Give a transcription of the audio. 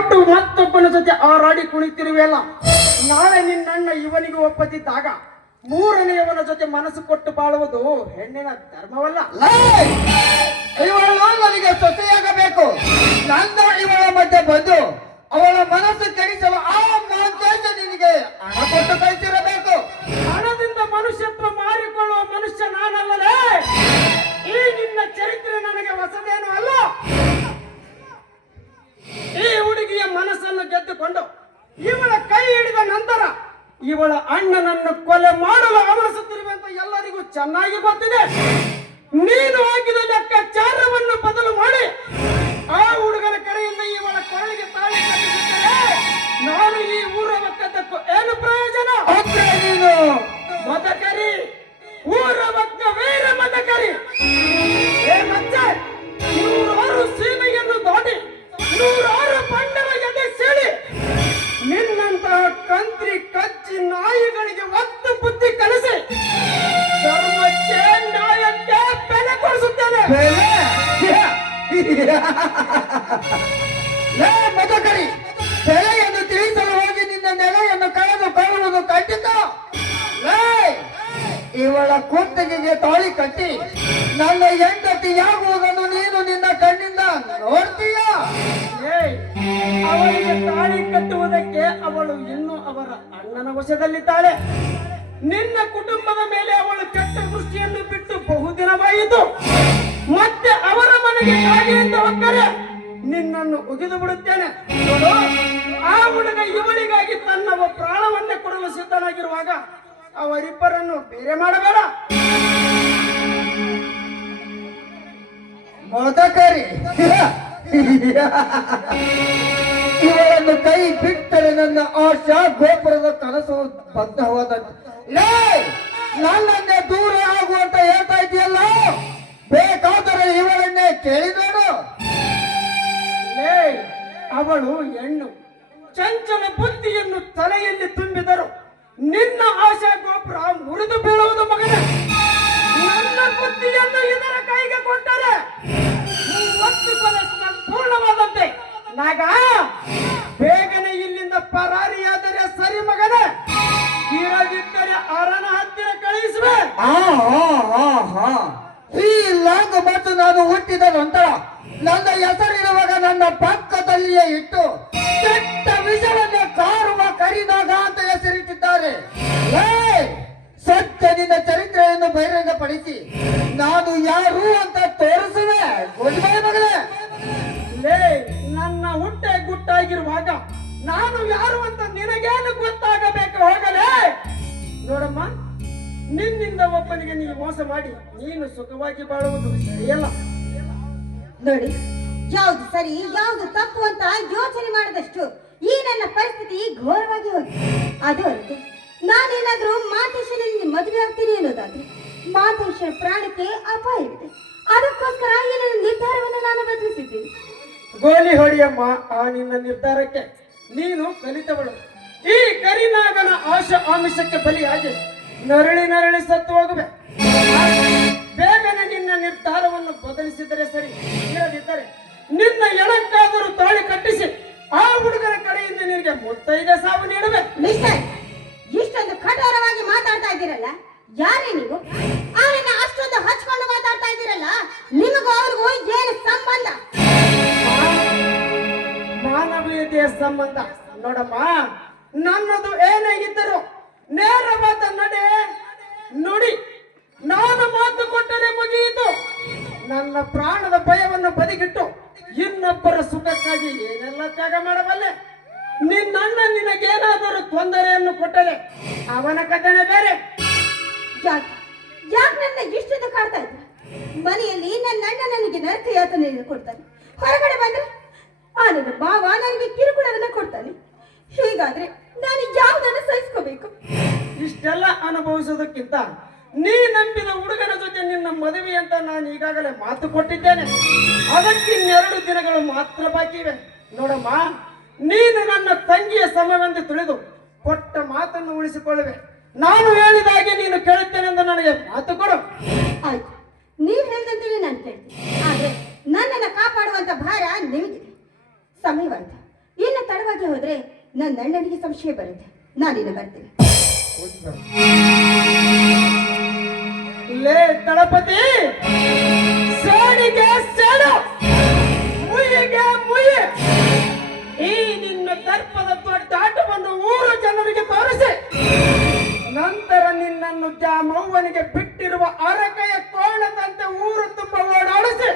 ಕೊಟ್ಟು ಮತ್ತೊಬ್ಬನ ಜೊತೆ ಹಾರಾಡಿ ಕುಳಿತಿರುವೆಲ್ಲ. ನಾಳೆ ನಿನ್ನಣ್ಣ ಇವನಿಗೆ ಒಪ್ಪದಿದ್ದಾಗ ಮೂರನೆಯವನ ಜೊತೆ ಮನಸ್ಸು ಕೊಟ್ಟು ಬಾಳುವುದು ಹೆಣ್ಣಿನ ಧರ್ಮವಲ್ಲ. ಇವಳು ನನಗೆ ಸೊಸೆಯಾಗಬೇಕು. ನನ್ನ ಇವಳ ಮಧ್ಯೆ ಬಂದು ಅವಳ ಮನಸ್ಸು ಕೆಡಿಸಲು ಆ ಮಾಂತೇಶ ನಿನಗೆ ಹಣ ಕೊಟ್ಟು ಕಳಿಸಿರಬೇಕು. ಹಣದಿಂದ ಮನುಷ್ಯತ್ವ ಮಾರಿಕೊಳ್ಳುವ ಮನುಷ್ಯ ನಾನಲ್ಲಲೇ. ಈ ನಿನ್ನ ಚರಿತ್ರೆ ನನಗೆ ಹೊಸದೇನು ಅಲ್ಲ. ಈ ಹುಡುಗಿಯ ಮನಸ್ಸನ್ನು ಗೆದ್ದುಕೊಂಡು ಇವಳ ಕೈ ಹಿಡಿದ ನಂತರ ಇವಳ ಅಣ್ಣನನ್ನು ಕೊಲೆ ಮಾಡಲು ಹವಣಿಸುತ್ತಿರುವೆ ಅಂತ ಎಲ್ಲರಿಗೂ ಚೆನ್ನಾಗಿ ಗೊತ್ತಿದೆ. ನೀನು ಹಾಕಿದ ಲೆಕ್ಕಾಚಾರವನ್ನು ಬದಲು ಮಾಡಿ ಆ ಹುಡುಗನ ಕಡೆಯಿಂದ ಇವಳ ಕೊರಳಿಗೆ ತಾಳಿ ಕಟ್ಟಿಸಿದ್ದರೆ ನಾನು ಈ ಊರ ಒಕ್ಕದಕ್ಕೂ ಏನು ಪ್ರಯೋಜನ? ನೀನು ಮದಕರಿ, ಊರ ಒಕ್ಕ ವೀರ ಮದಕರಿ. ಏ ಮಚ್ಚೆ, 106 ಸೀಮೆಯನ್ನು ದಾಟಿ 106 ಬಂಡರ ಎದೆ ಸೇರಿ ನಿನ್ನಂತಹ ಕಂತ್ರಿ ಕಚ್ಚಿ ನಾಯಿಗಳಿಗೆ ಒತ್ತು ಬುದ್ಧಿ ಕಲಿಸಿ ಧರ್ಮಕ್ಕೆ ನ್ಯಾಯಕ್ಕೆ ಬೆಲೆ ಕೊಡಿಸುತ್ತೇನೆ. ಮದಕರಿ, ಬೆಲೆಯನ್ನು ತಿಳಿಸಲು ಹೋಗಿ ನಿನ್ನ ನೆಲೆಯನ್ನು ಕಳೆದುಕೊಳ್ಳುವುದು ಖಂಡಿತ. ಇವಳ ಕುತ್ತಿಗೆಗೆ ತಾಳಿ ಕಟ್ಟಿ ನನ್ನ ಹೆಂಡತಿಯಾಗುವುದನ್ನು ನೀನು ನಿನ್ನ ಕಣ್ಣಿಂದ ನೋಡ್ತೀಯ? ಅವಳಿಗೆ ತಾಳಿ ಕಟ್ಟುವುದಕ್ಕೆ ಅವಳು ಇನ್ನೂ ಅವರ ಅಣ್ಣನ ವಶದಲ್ಲಿದ್ದಾಳೆ. ನಿನ್ನ ಕುಟುಂಬದ ಮೇಲೆ ಅವಳು ಕೆಟ್ಟ ದೃಷ್ಟಿಯನ್ನು ಬಿಟ್ಟು ಬಹುದಿನವಾಯಿತು. ಮತ್ತೆ ಅವರ ಮನೆಗೆ ಕಾಗೆಯಿಂದ ಹೋಗ್ತಾರೆ ನಿನ್ನನ್ನು ಒಗೆದು ಬಿಡುತ್ತೇನೆ. ನೋಡು, ಆ ಹುಡುಗ ಇವಳಿಗಾಗಿ ತನ್ನ ಪ್ರಾಣವನ್ನೇ ಕೊಡಲು ಸಿದ್ಧನಾಗಿರುವಾಗ ಅವರಿಬ್ಬರನ್ನು ಬೇರೆ ಮಾಡಬೇಡ. ಮದಕರಿ, ಇವಳನ್ನು ಕೈ ಬಿಟ್ಟರೆ ನನ್ನ ಆಶಾ ಗೋಪುರದ ಕನಸು ಬದ್ಧವಾದ. ನನ್ನನ್ನೇ ದೂರ ಆಗುವಂತ ಹೇಳ್ತಾ ಇದೆಯಲ್ಲ, ಬೇಕಾದರೆ ಇವಳನ್ನೇ ಕೇಳಿ ನೋಡು. ಅವಳು ಹೆಣ್ಣು, ಚಂಚಲ ಬುದ್ಧಿಯನ್ನು ತಲೆಯಲ್ಲಿ ತುಂಬಿದರು ನಿನ್ನ ಆಶಾ ಗೋಪುರ ಮುರಿದು ಬೀಳುವುದು ಮಗನೇ. ನನ್ನ ಬುದ್ಧಿಯನ್ನು ಇದರ ಕೈಗೆ ಕೊಟ್ಟರೆ ಒಂದು ಕೊಲೆ ಸಂಪೂರ್ಣವಾದಂತೆ. ನಾಗ ಬೇಗನೆ ಇಲ್ಲಿಂದ ಪರಾರಿಯಾದರೆ ಸರಿ ಮಗನೇ, ಇರದಿದ್ದರೆ ಅರಣ ಹತ್ತಿರ ಕಳಿಸುವೆ. ಈ ಲಾಂಗ್ ಮತ್ತು ನಾನು ಹುಟ್ಟಿದ ನಂತರ ನನ್ನ ಹೆಸರಿರುವಾಗ ನನ್ನ ಪಕ್ಕದಲ್ಲಿಯೇ ಇಟ್ಟು ಕೆಟ್ಟ ವಿಷವನ್ನು ಕಾರುವ ಕರಿನಾಗ ಅಂತ ಹೆಸರಿಟ್ಟಿದ್ದಾರೆ. ಸತ್ಯ ನಿನ್ನ ಚರಿತ್ರೆಯನ್ನು ಬಹಿರಂಗಪಡಿಸಿ ನಾನು ಯಾರು ಅಂತ ತೋರಿಸುವೆ. ಮಗಳೇ, ನನ್ನ ಹುಟ್ಟೆ ಗುಟ್ಟಾಗಿರುವಾಗ ನಾನು ಯಾರು ಅಂತ ನಿನಗೇನು ಗೊತ್ತಾಗಬೇಕು? ಹೋಗಲೇ ನೋಡಮ್ಮ, ನಿನ್ನಿಂದ ಒಬ್ಬನಿಗೆ ನೀವು ಮೋಸ ಮಾಡಿ ನೀನು ಸುಖವಾಗಿ ಬಾಳುವುದು ಸರಿಯಲ್ಲ. ನೋಡಿ, ಯಾವ್ದು ಸರಿ ಯಾವ್ದು ತಪ್ಪು ಅಂತ ಯೋಚನೆ ಮಾಡಿದಷ್ಟು ಈ ನನ್ನ ಪರಿಸ್ಥಿತಿ ಘೋರವಾಗಿ ಹೋಗಿ. ಅದು ಅಲ್ಲದೆ ನಾನೇನಾದ್ರೂ ಮಾತೇಶನಲ್ಲಿ ಮದುವೆ ಆಗ್ತೀನಿ ಅನ್ನೋದಾದ್ರೆ ಮಾತೇಶನ ಪ್ರಾಣಕ್ಕೆ ಅಪಾಯವಿದೆ. ಅದಕ್ಕೋಸ್ಕರ ಈ ನನ್ನ ನಿರ್ಧಾರವನ್ನು ನಾನು ಬದಲಿಸಿದ್ದೀನಿ. ಗೋಲಿ ಹೊಡಿಯಮ್ಮ, ಆ ನಿನ್ನ ನಿರ್ಧಾರಕ್ಕೆ ನೀನು ಕಲಿತವಳು. ಈ ಕರಿನಾಗನ ಆಮಿಷಕ್ಕೆ ಬಲಿಯಾಗಿ ನರಳಿ ನರಳಿ ಸತ್ತು ಹೋಗುವೆ. ಬೇಗನೆ ನಿನ್ನ ನಿರ್ಧಾರವನ್ನು ಬದಲಿಸಿದರೆ ಸರಿ, ಇಲ್ಲದಿದ್ದರೆ ನಿನ್ನ ಎಳಕ್ಕಾದರೂ ತಾಳಿ ಕಟ್ಟಿಸಿ ಆ ಹುಡುಗರ ಕಡೆಯಿಂದ ನಿನಗೆ ಮುತ್ತೈದೆ ಸಾವು ನೀಡುವೆ. ಮಿಸ್ಟರ್, ಇಷ್ಟೊಂದು ಕಠೋರವಾಗಿ ಮಾತಾಡ್ತಾ ಇದ್ದೀರಲ್ಲ, ಯಾರೇ ನೀವು? ಅವನನ್ನ ಅಷ್ಟೊಂದು ಹಚ್ಕೊಂಡು ಮಾತಾಡ್ತಾ ಇದ್ದೀರಲ್ಲ, ನಿಮಗೂ ಅವ್ರಿಗೂ ಏನು ಸಂಬಂಧ? ಮಾನವೀಯತೆಯ ಸಂಬಂಧ. ನೋಡಮ್ಮ, ನನ್ನದು ಏನೇ ಇದ್ದರೂ ನೇರವಾದ ನಡೆ ನುಡಿ. ನಾನು ಮಾತು ಕೊಟ್ಟರೆ ಮುಗಿಯಿತು. ನನ್ನ ಪ್ರಾಣದ ಭಯವನ್ನು ಬದಿಗಿಟ್ಟು ಇನ್ನೊಬ್ಬರ ಸುಖಕ್ಕಾಗಿ ಏನೆಲ್ಲ ತ್ಯಾಗ ಮಾಡಬಲ್ಲೆ. ನಿನ್ನಣ್ಣ ನಿನಗೇನಾದರೂ ತೊಂದರೆಯನ್ನು ಕೊಟ್ಟರೆ ಅವನ ಕಥೆನೇ ಬೇರೆ. ಯಾಕೆ ನನ್ನ ಇಷ್ಟೊಂದು ಕಾಡ್ತಾ ಇದ್ದ? ಮನೆಯಲ್ಲಿ ನನ್ನ ಅಣ್ಣ ನನಗೆ ನರಕ ಯಾತನೆಯನ್ನು ಕೊಡ್ತಾನೆ, ಹೊರಗಡೆ ಬಂದ್ರೆ ನನ್ನ ಭಾವ ನನಗೆ ಕಿರುಕುಳವನ್ನ ಕೊಡ್ತಾನೆ. ಹೀಗಾದ್ರೆ ನಾನು ಯಾವುದನ್ನು ಸಹಿಸ್ಕೋಬೇಕು? ಇಷ್ಟೆಲ್ಲ ಅನುಭವಿಸೋದಕ್ಕಿಂತ ನೀ ನಂಬಿದ ಹುಡುಗನ ಜೊತೆ ನಿನ್ನ ಮದುವೆ ಅಂತ ನಾನು ಈಗಾಗಲೇ ಮಾತು ಕೊಟ್ಟಿದ್ದೇನೆ. ಅದಕ್ಕೆ 2 ದಿನಗಳು ಮಾತ್ರ ಬಾಕಿ ಇವೆ. ನೋಡಮ್ಮ, ನೀನು ನನ್ನ ತಂಗಿಯ ಸಮವೆಂದು ತಿಳಿದು ಕೊಟ್ಟ ಮಾತನ್ನು ಉಳಿಸಿಕೊಳ್ಳುವೆ. ನಾನು ಹೇಳಿದ ಹಾಗೆ ನೀನು ಕೇಳುತ್ತೇನೆಂದು ನನಗೆ ಮಾತು ಕೊಡು. ಆಯ್ತು, ನೀವು ಹೇಳಿದಂತೆ ನಾನು ಕೇಳ್ತೀನಿ. ಆದ್ರೆ ನನ್ನನ್ನು ಕಾಪಾಡುವಂತ ಭಾರ ನಿಮಗಿದೆ. ಸಮಯವಾಯ್ತು, ಇನ್ನು ತಡವಾಗಿ ಹೋದ್ರೆ ನನ್ನ ಅಣ್ಣನಿಗೆ ಸಂಶಯ ಬರುತ್ತೆ. ನಾನಿನ್ನು ಬರ್ತೀನಿ. ಲೇ ದಳಪತಿ, ಸೇಡಿಗೆ ಸೇಡು, ಮುಯ್ಯಿಗೆ ಮುಯ್ಯಿ. ಈ ನಿನ್ನ ದರ್ಪದ ದೊಡ್ಡ ಆಟವನ್ನು ಊರು ಜನರಿಗೆ ತೋರಿಸಿ ನಂತರ ನಿನ್ನನ್ನು ದ್ಯಾಮವ್ವನಿಗೆ ಬಿಟ್ಟಿರುವ ಅರಕೆಯ ಕೋಣದಂತೆ ಊರು ತುಂಬ ಓಡಾಡಿಸಿ